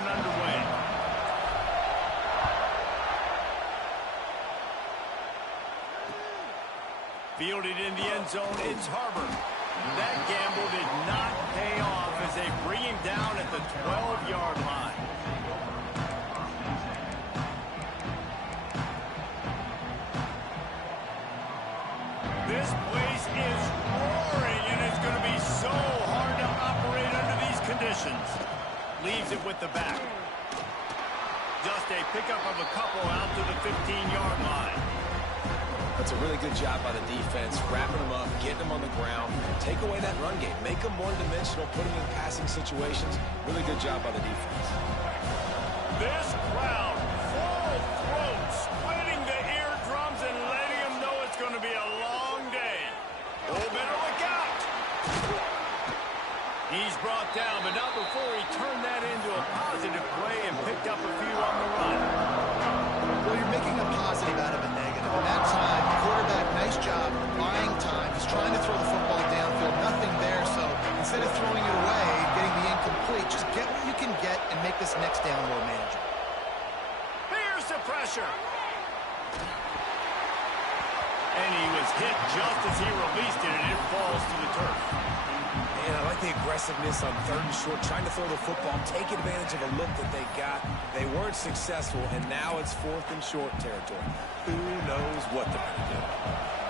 and underway. Fielded in the end zone, it's Harbor. That gamble did not pay off as they bring him down at the 12-yard line. This place is roaring, and it's going to be so hard to operate under these conditions. Leaves it with the back. Just a pickup of a couple out to the 15-yard line. That's a really good job by the defense, wrapping them up, getting them on the ground, take away that run game, make them one-dimensional, put them in passing situations. Really good job by the defense. This crowd, full throat, splitting the eardrums and letting them know it's going to be a long day. Oh, better look out. He's brought down, but not before he turned that into a positive play and picked up a few on the run. Well, you're making a positive out of a negative. And that time, quarterback, nice job, buying time. He's trying to throw the football downfield, nothing there. So instead of throwing it away, getting the incomplete, just get what you can get and make this next down more manageable. Here's the pressure. And he was hit just as he released it, and it falls to the turf. And I like the aggressiveness on 3rd and short, trying to throw the football, take advantage of a look that they got. They weren't successful, and now it's 4th and short territory. Who knows what they're going to do?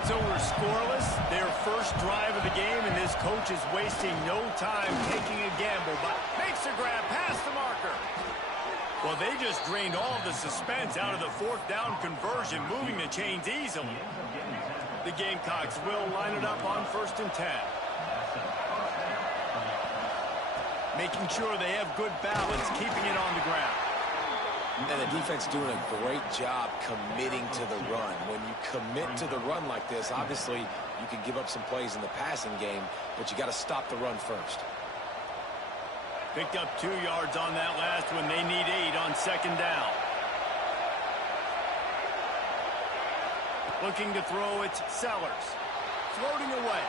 So we're scoreless, their first drive of the game, and this coach is wasting no time taking a gamble, but makes a grab past the marker. Well, they just drained all of the suspense out of the 4th down conversion, moving the chains easily. The Gamecocks will line it up on 1st and 10. Making sure they have good balance, keeping it on the ground. And the defense doing a great job committing to the run. When you commit to the run like this, obviously you can give up some plays in the passing game, but you got to stop the run first. Picked up 2 yards on that last one. They need 8 on 2nd down. Looking to throw, it's Sellers. Floating away.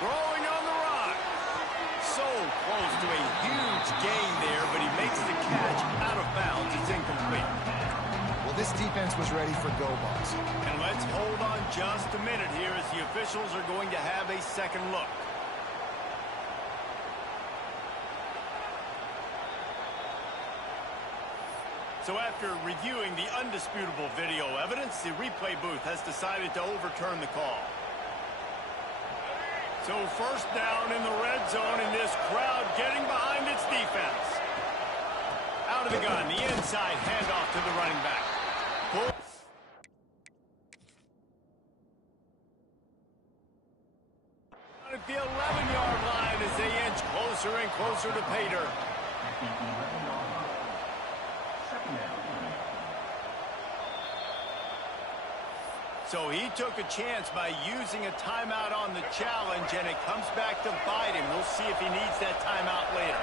Throwing on the run. So close to a huge gain there, but he makes the catch out of bounds. It's incomplete. Well, this defense was ready for go balls. And let's hold on just a minute here as the officials are going to have a second look. So after reviewing the undisputable video evidence, the replay booth has decided to overturn the call. So 1st down in the red zone, and this crowd getting behind its defense. Out of the gun, the inside handoff to the running back. At the 11-yard line as they inch closer and closer to Pater. So he took a chance by using a timeout on the challenge, and it comes back to bite him. We'll see if he needs that timeout later.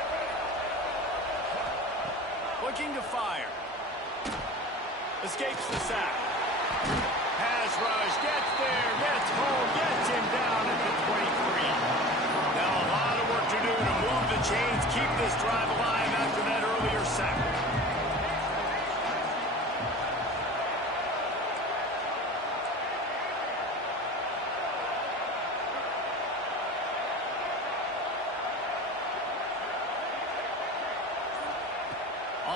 Looking to fire. Escapes the sack. Pass rush, gets there, gets home, gets him down at the 23. Now a lot of work to do to move the chains, keep this drive alive after that earlier sack.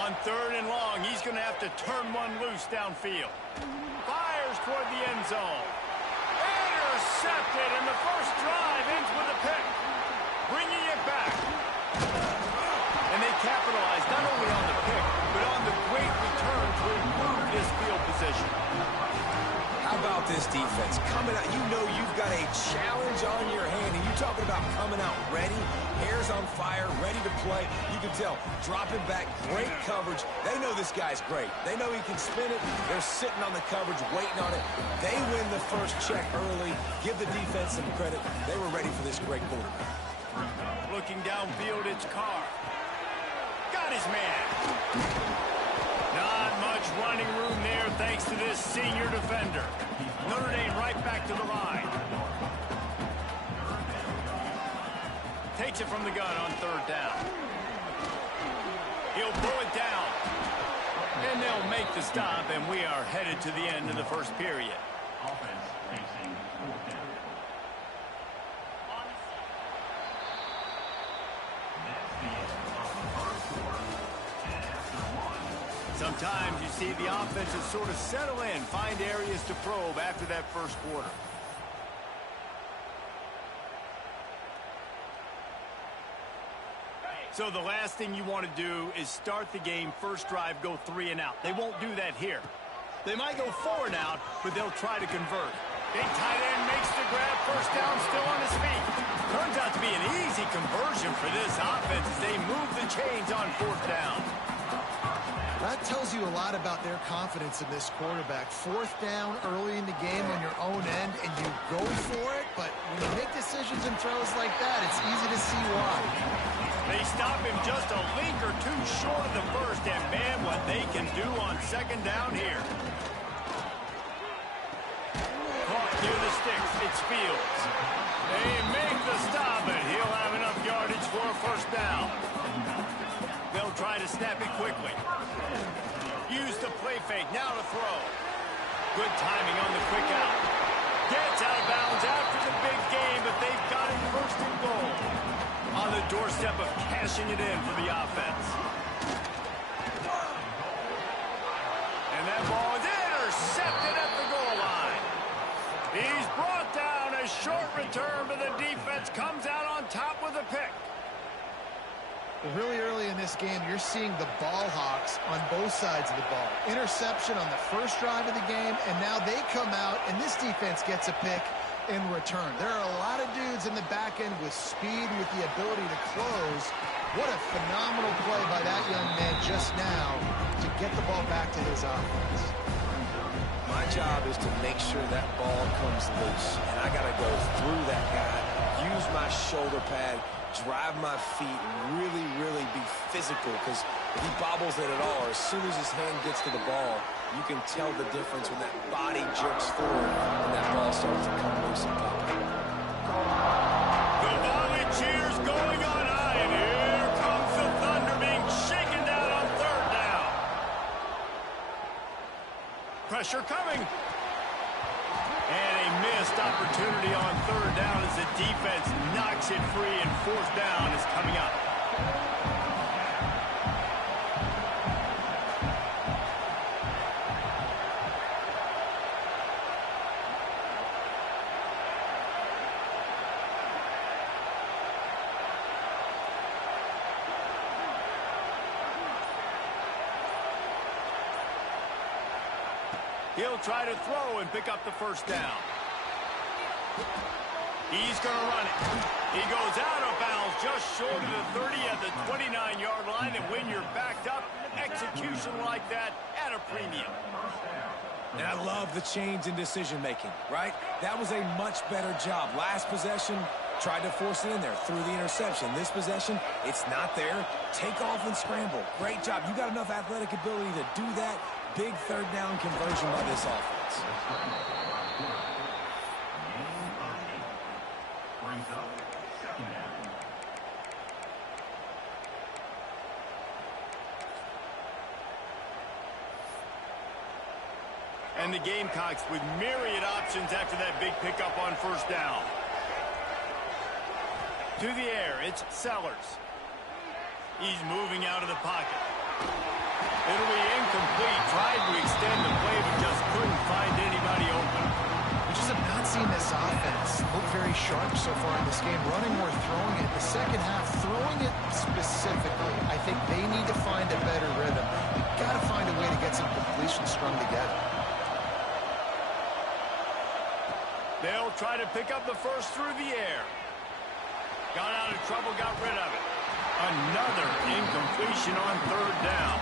On 3rd and long, he's going to have to turn one loose downfield. Fires toward the end zone. Intercepted, and the first drive ends with a pick. Bringing it back. And they capitalize not only on the pick, but on the great return to improve this field position. How about this defense? Coming out, you know you've got a challenge on your hand, and you're talking about coming out ready, hairs on fire, ready to play. You can tell, dropping back, great coverage. They know this guy's great. They know he can spin it. They're sitting on the coverage, waiting on it. They win the first check early. Give the defense some credit. They were ready for this great quarterback. Looking downfield, it's Carr. Got his man. Not much running room there thanks to this senior defender. Notre Dame right back to the line. Takes it from the gun on 3rd down. He'll pull it down. And they'll make the stop, and we are headed to the end of the first period. Offense facing fourth down. That's the end of the first quarter. And after one. Sometimes you see the offenses sort of settle in, find areas to probe after that first quarter. So the last thing you want to do is start the game, first drive, go 3 and out. They won't do that here. They might go 4 and out, but they'll try to convert. Big tight end makes the grab, first down, still on his feet. Turns out to be an easy conversion for this offense as they move the chains on 4th down. That tells you a lot about their confidence in this quarterback. 4th down early in the game on your own end, and you go for it, but when you make decisions and throws like that, it's easy to see why. They stop him just a link or two short of the first, and man, what they can do on 2nd down here. Caught near the sticks, it's Fields. They make the stop, and he'll have enough yardage for a first down. They'll try to snap it quickly. Use the play fake, now to throw. Good timing on the quick out. Gets out of bounds after the big game, but they've got it 1st and goal. On the doorstep of cashing it in for the offense. And that ball is intercepted at the goal line. He's brought down. A short return, but the defense comes out on top with a pick. Really early in this game, you're seeing the ball hawks on both sides of the ball. Interception on the first drive of the game, and now they come out, and this defense gets a pick in return. There are a lot of dudes in the back end with speed, with the ability to close. What a phenomenal play by that young man just now to get the ball back to his offense. My job is to make sure that ball comes loose, and I got to go through that guy, use my shoulder pad, drive my feet, really, really be physical, because if he bobbles it at all, or as soon as his hand gets to the ball, you can tell the difference when that body jerks forward and that ball starts to come loose and pop out. The volley cheers going on high, and here comes the Thunder being shaken down on 3rd down. Pressure coming. And a missed opportunity on 3rd down as the defense knocks it free, and 4th down is coming up. He'll try to throw and pick up the first down. He's going to run it. He goes out of bounds just short of the 30 at the 29-yard line, and when you're backed up, execution like that at a premium. And I love the change in decision-making, right? That was a much better job. Last possession, tried to force it in there through the interception. This possession, it's not there. Take off and scramble. Great job. You got enough athletic ability to do that. Big 3rd down conversion by this offense. Brings up 2nd down. And the Gamecocks with myriad options after that big pickup on 1st down. To the air, it's Sellers. He's moving out of the pocket. It'll be incomplete. Tried to extend the play, but just couldn't find anybody open. We just have not seen this offense look very sharp so far in this game, running or throwing it. The second half, throwing it specifically, I think they need to find a better rhythm. You've got to find a way to get some completions strung together. They'll try to pick up the first through the air. Got out of trouble, got rid of it. Another incompletion on 3rd down.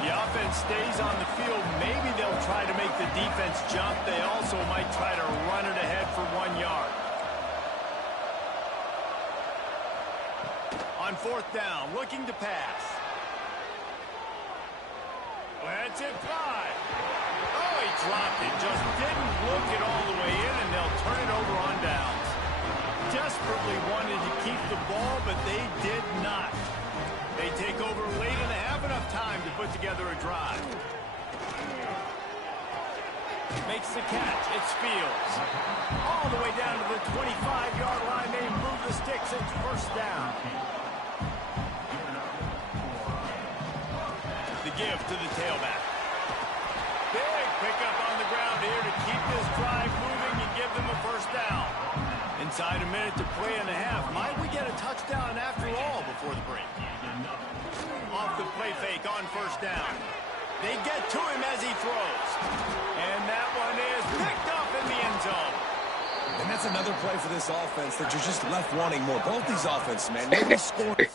The offense stays on the field. Maybe they'll try to make the defense jump. They also might try to run it ahead for 1 yard. On 4th down, looking to pass. Lets it fly. Oh, he dropped it. Just didn't look it all the way in, and they'll turn it over on downs. Desperately wanted to keep the ball, but they did not. They take over late in the half. put together a drive. Makes the catch. It's Fields. All the way down to the 25-yard line. They move the sticks. It's first down. The give to the tailback. Big pickup on the ground here to keep this drive moving and give them a first down. Inside a minute to play and a half. Might we get a touchdown after all before the break? Off the play fake on first down. They get to him as he throws. And that one is picked up in the end zone. And that's another play for this offense that you're just left wanting more. Both these offenses, man, maybe scoring.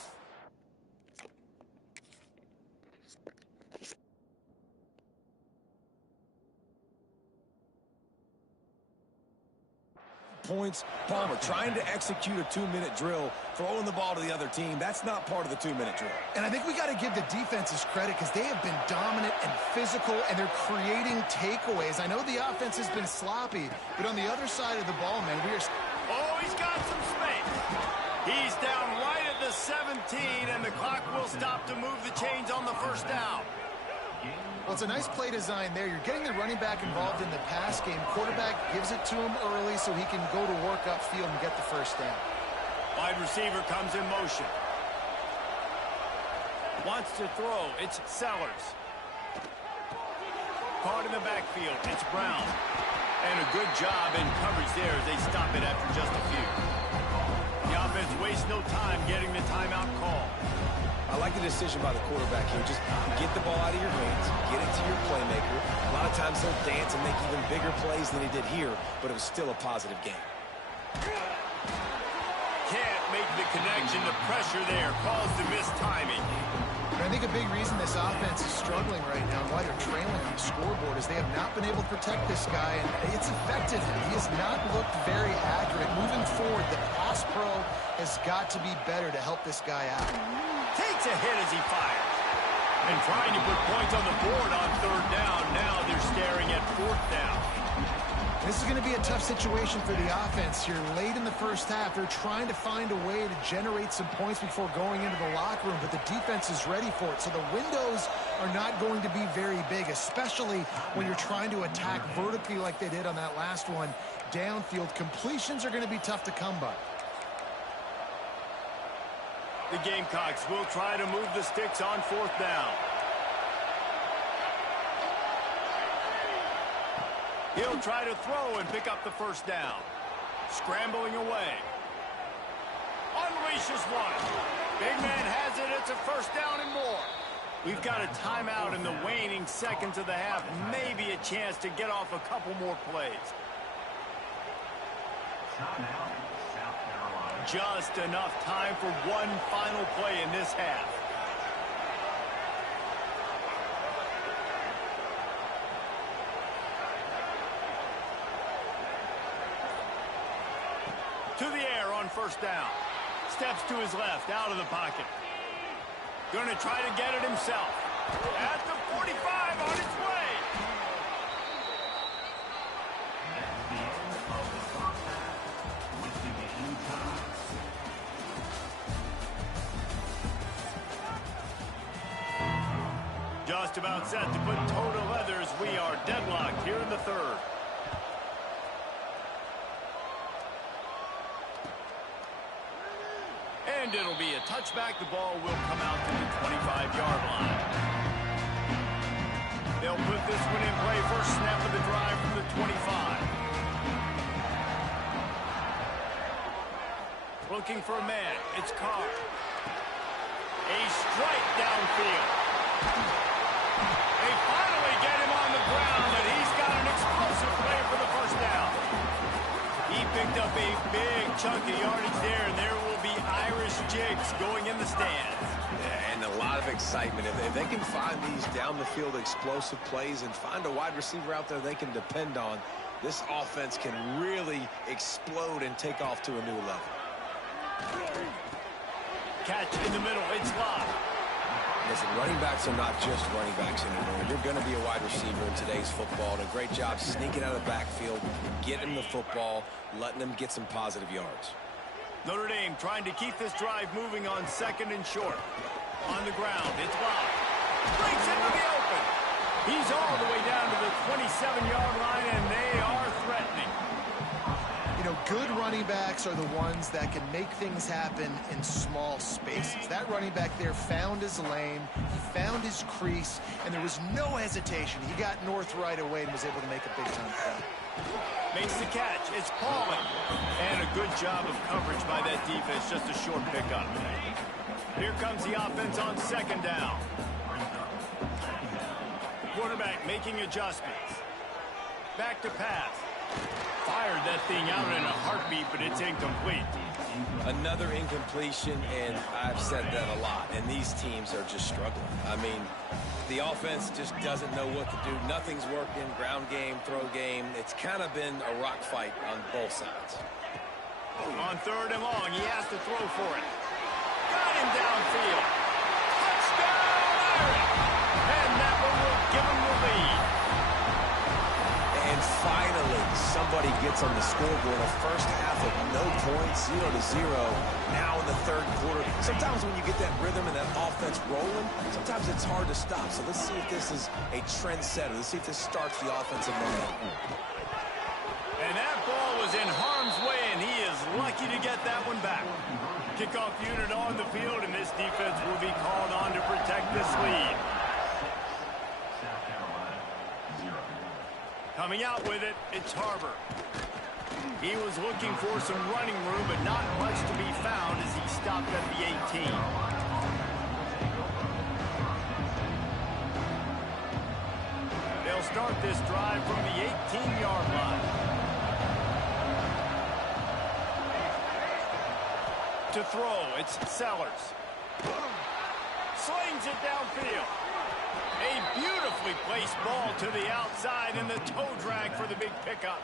Points. Palmer trying to execute a 2-minute drill, throwing the ball to the other team. That's not part of the 2-minute drill. And I think we got to give the defenses credit because they have been dominant and physical, and they're creating takeaways. I know the offense has been sloppy, but on the other side of the ball, man, we are... Oh, he's got some space. He's down right at the 17, and the clock will stop to move the chains on the first down. Well, it's a nice play design there. You're getting the running back involved in the pass game. Quarterback gives it to him early so he can go to work upfield and get the first down. Wide receiver comes in motion. Wants to throw. It's Sellers. Caught in the backfield. It's Brown. And a good job in coverage there as they stop it after just a few. The offense wastes no time getting the timeout call. I like the decision by the quarterback here. Just get the ball out of your hands, get it to your playmaker. A lot of times he'll dance and make even bigger plays than he did here, but it was still a positive game. Can't make the connection. The pressure there caused the missed timing. And I think a big reason this offense is struggling right now and why they're trailing on the scoreboard is they have not been able to protect this guy, and it's affected him. He has not looked very accurate. Moving forward, the pass pro has got to be better to help this guy out. Takes a hit as he fires. And trying to put points on the board on third down. Now they're staring at fourth down. This is going to be a tough situation for the offense here. Late in the first half, they're trying to find a way to generate some points before going into the locker room, but the defense is ready for it. So the windows are not going to be very big, especially when you're trying to attack vertically like they did on that last one. Downfield completions are going to be tough to come by. The Gamecocks will try to move the sticks on fourth down. He'll try to throw and pick up the first down. Scrambling away. Unleashes one. Big man has it. It's a first down and more. We've got a timeout in the waning seconds of the half. Maybe a chance to get off a couple more plays. Timeout, South Carolina. Just enough time for one final play in this half. To the air on first down. Steps to his left, out of the pocket. Going to try to get it himself. At the 45, on its way. That's the end of the first half. With the game tied. Just about set to put toe to leathers. We are deadlocked here in the third. And it'll be a touchback. The ball will come out to the 25-yard line. They'll put this one in play. First snap of the drive from the 25. Looking for a man. It's Carr. A strike downfield. They finally get him on the ground, and he's got an explosive play for the first down. He picked up a big chunk of yardage there, and there will be Irish jigs going in the stands. Yeah, and a lot of excitement. If they can find these down-the-field explosive plays and find a wide receiver out there they can depend on, this offense can really explode and take off to a new level. Catch in the middle. It's locked. Listen, running backs are not just running backs anymore. You're going to be a wide receiver in today's football, and a great job sneaking out of the backfield, getting him the football, letting them get some positive yards. Notre Dame trying to keep this drive moving on second and short. On the ground, it's blocked. Breaks it He's all the way down to the 27-yard line, and they are threatening. You know, good running backs are the ones that can make things happen in small spaces. That running back there found his lane, he found his crease, and there was no hesitation. He got north right away and was able to make a big-time play. Makes the catch. It's Pauling. And a good job of coverage by that defense. Just a short pickup. Here comes the offense on second down. Quarterback making adjustments. Back to pass. Fired that thing out in a heartbeat, but it's incomplete. Another incompletion, and I've said that a lot, and these teams are just struggling. I mean, the offense just doesn't know what to do. Nothing's working. Ground game, throw game. It's kind of been a rock fight on both sides. On third and long, he has to throw for it. Got him downfield. Touchdown, Irish! And that one will give him the lead. And finally, somebody gets on the scoreboard. A first half of no points, 0-0. Now in the third quarter. Sometimes when you get that rhythm and that offense rolling, sometimes it's hard to stop. So let's see if this is a trendsetter. Let's see if this starts the offensive momentum. And that ball was in harm's way, and he is lucky to get that one back. Kickoff unit on the field, and this defense will be called on to protect this lead. Coming out with it, it's Harbor. He was looking for some running room, but not much to be found as he stopped at the 18. They'll start this drive from the 18-yard line. To throw, it's Sellers. Slings it downfield. A beautifully placed ball to the outside and the toe drag for the big pickup.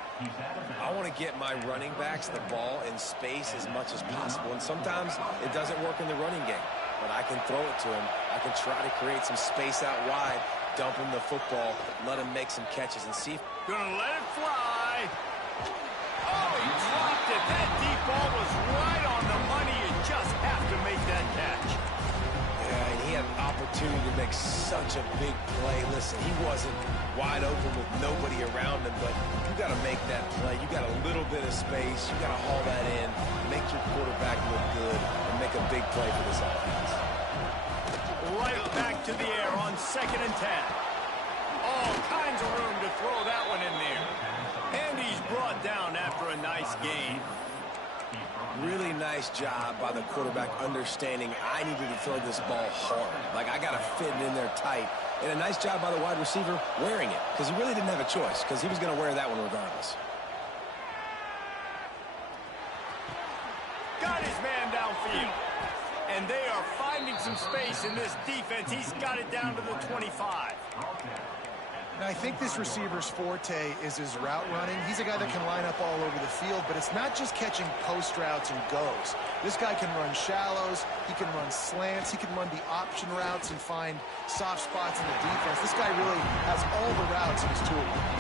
I want to get my running backs the ball in space as much as possible, and sometimes it doesn't work in the running game, but I can throw it to him. I can try to create some space out wide, dump him the football, let him make some catches, and see. Gonna let it fly. Oh, he dropped it. That deep ball was right on the money. You just have to make that catch. Yeah, and he had an opportunity to make such a big play. Listen, he wasn't wide open with nobody around him, but you got to make that play. You got a little bit of space. You got to haul that in, make your quarterback look good, and make a big play for this offense. Right back to the air on 2nd and 10. All kinds of room to throw that one in there. And he's brought down after a nice gain. Really nice job by the quarterback understanding I needed to throw this ball hard. Like, I got to fit it in there tight. And a nice job by the wide receiver wearing it, because he really didn't have a choice, because he was going to wear that one regardless. Got his man downfield. And they are finding some space in this defense. He's got it down to the 25. Now, I think this receiver's forte is his route running. He's a guy that can line up all over the field, but it's not just catching post routes and goes. This guy can run shallows, he can run slants, he can run the option routes and find soft spots in the defense. This guy really has all the routes in his toolbox.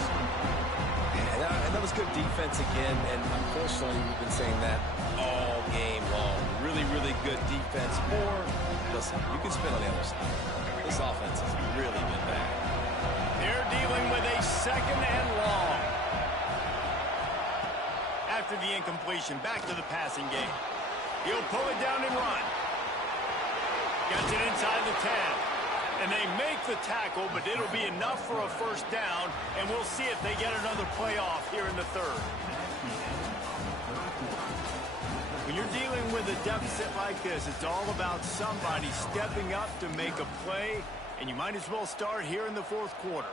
And that was good defense again, and unfortunately we've been saying that all game long. Really, really good defense. Or, listen, you can spin on the other side. This offense has really been bad. They're dealing with a 2nd and long. After the incompletion, back to the passing game. He'll pull it down and run. Gets it inside the 10. And they make the tackle, but it'll be enough for a first down, and we'll see if they get another play off here in the third. When you're dealing with a deficit like this, it's all about somebody stepping up to make a play, and you might as well start here in the fourth quarter.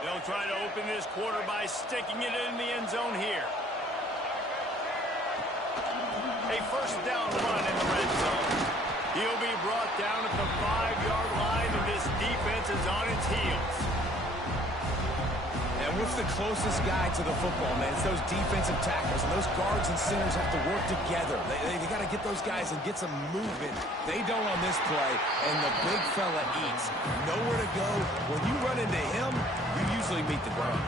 They'll try to open this quarter by sticking it in the end zone here. A first down run in the red zone. He'll be brought down at the 5-yard line, and this defense is on its heels. And what's the closest guy to the football, man? It's those defensive tackles, and those guards and centers have to work together. They got to get those guys and get some movement. They don't on this play, and the big fella eats. Nowhere to go. When you run into him, you usually meet the ground.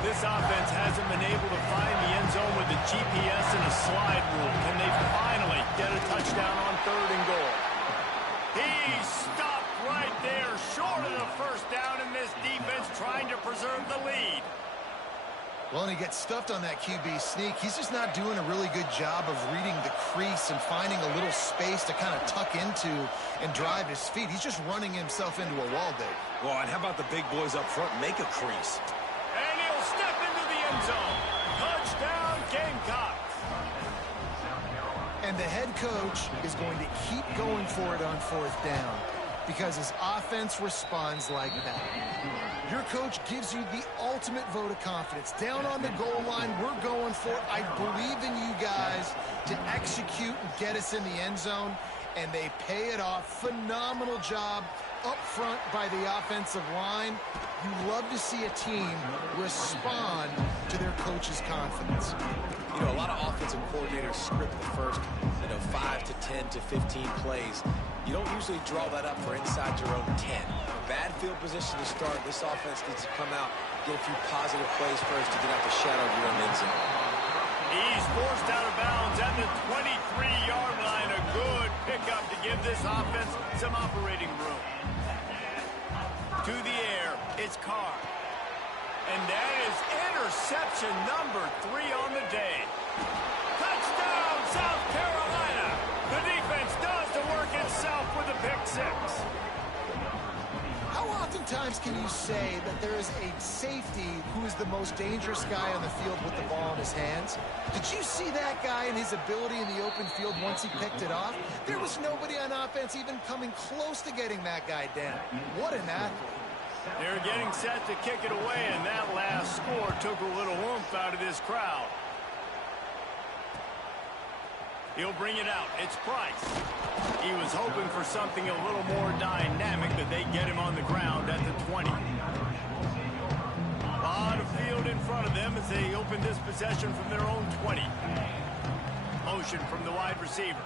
This offense hasn't been able to find the end zone with the GPS and a slide rule. Can they finally get a touchdown on 3rd and goal? He stopped right there, short of the first down, and this defense trying to preserve the lead. Well, and he gets stuffed on that QB sneak. He's just not doing a really good job of reading the crease and finding a little space to kind of tuck into and drive his feet. He's just running himself into a wall, Dave. Well, and how about the big boys up front? Make a crease. And he'll step into the end zone. Touchdown, Gamecocks. And the head coach is going to keep going for it on fourth down because his offense responds like that. Your coach gives you the ultimate vote of confidence. Down on the goal line, we're going for it. I believe in you guys to execute and get us in the end zone, and they pay it off. Phenomenal job up front by the offensive line. You love to see a team respond to their coach's confidence. You know, a lot of offensive coordinators script the first, 5 to 10 to 15 plays. You don't usually draw that up for inside your own 10. Bad field position to start. This offense needs to come out, get a few positive plays first to get out the shadow of your own end zone. He's forced out of bounds at the 23-yard line. A good pickup to give this offense some operating room. To the air, it's Carr. And that is interception number 3 on the day. Touchdown, South Carolina. The defense does the work itself with a pick 6. How oftentimes can you say that there is a safety who is the most dangerous guy on the field with the ball in his hands? Did you see that guy and his ability in the open field once he picked it off? There was nobody on offense even coming close to getting that guy down. What an athlete. They're getting set to kick it away, and that last score took a little oomph out of this crowd. He'll bring it out. It's Price. He was hoping for something a little more dynamic, but they get him on the ground at the 20. A lot of field in front of them as they open this possession from their own 20. Motion from the wide receiver.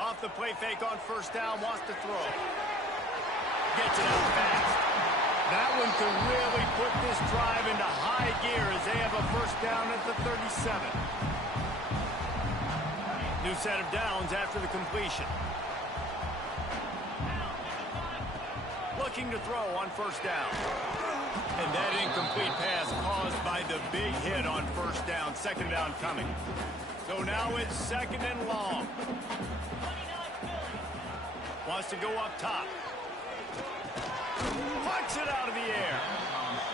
Off the play fake on first down, wants to throw. Gets it out fast. That one could really put this drive into high gear as they have a first down at the 37. New set of downs after the completion. Looking to throw on first down. And that incomplete pass caused by the big hit on first down. Second down coming. So now it's second and long. Wants to go up top. Pucks it out of the air.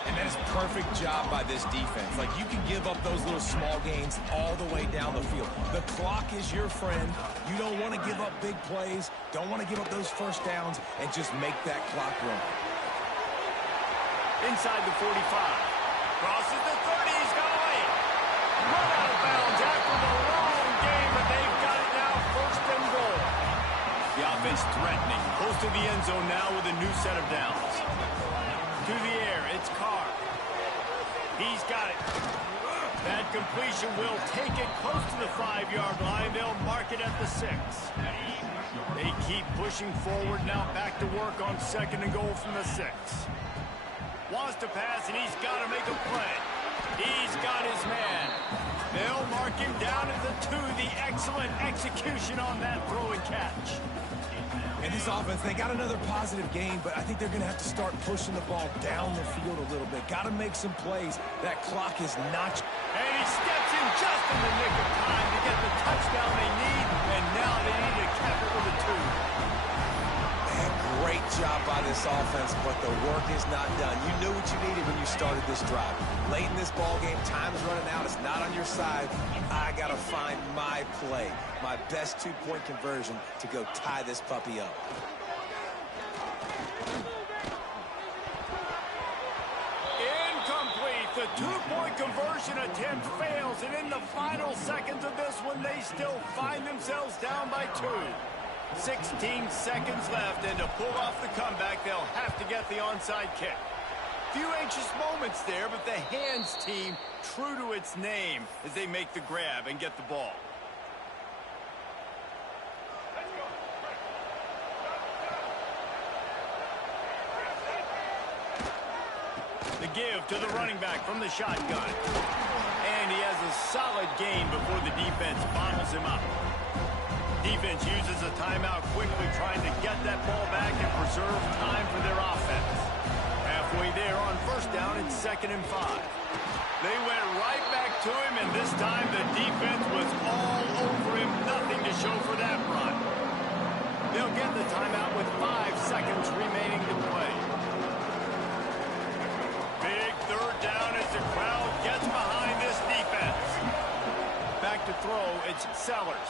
And that is a perfect job by this defense. Like, you can give up those little small gains all the way down the field. The clock is your friend. You don't want to give up big plays. Don't want to give up those first downs, and just make that clock run. Inside the 45. Crosses the 30. He's got away. Run out of bounds after the long game, but they've got it now first and goal. The offense threatening. Close to the end zone now with a new set of downs. To the air, it's Carr. He's got it. That completion will take it close to the 5-yard line. They'll mark it at the 6. They keep pushing forward now, back to work on second and goal from the 6. Wants to pass, and he's got to make a play. He's got his man. They'll mark him down at the 2. The excellent execution on that throw and catch. And this offense, they got another positive game, but I think they're going to have to start pushing the ball down the field a little bit. Got to make some plays. That clock is not... And he steps in just in the nick of time to get the touchdown they need, and now they need to cap it with a 2. Man, great job by this offense, but the work is not done. You knew what you needed when you started this drive. Late in this ball game, time is running out. It's not on your side. I got to find my play, my best 2-point conversion to go tie this puppy up. Incomplete. The 2-point conversion attempt fails, and in the final seconds of this one, they still find themselves down by 2. 16 seconds left, and to pull off the comeback, they'll have to get the onside kick. Few anxious moments there, but the hands team true to its name as they make the grab and get the ball. The give to the running back from the shotgun. And he has a solid gain before the defense bottles him up. defense uses a timeout quickly, trying to get that ball back and preserve time for their offense. Halfway there on first down, it's 2nd and 5. They went right back to him, and this time the defense was all over him. Nothing to show for that run. They'll get the timeout with 5 seconds remaining to play. Big 3rd down as the crowd gets behind this defense. Back to throw, it's Sellers.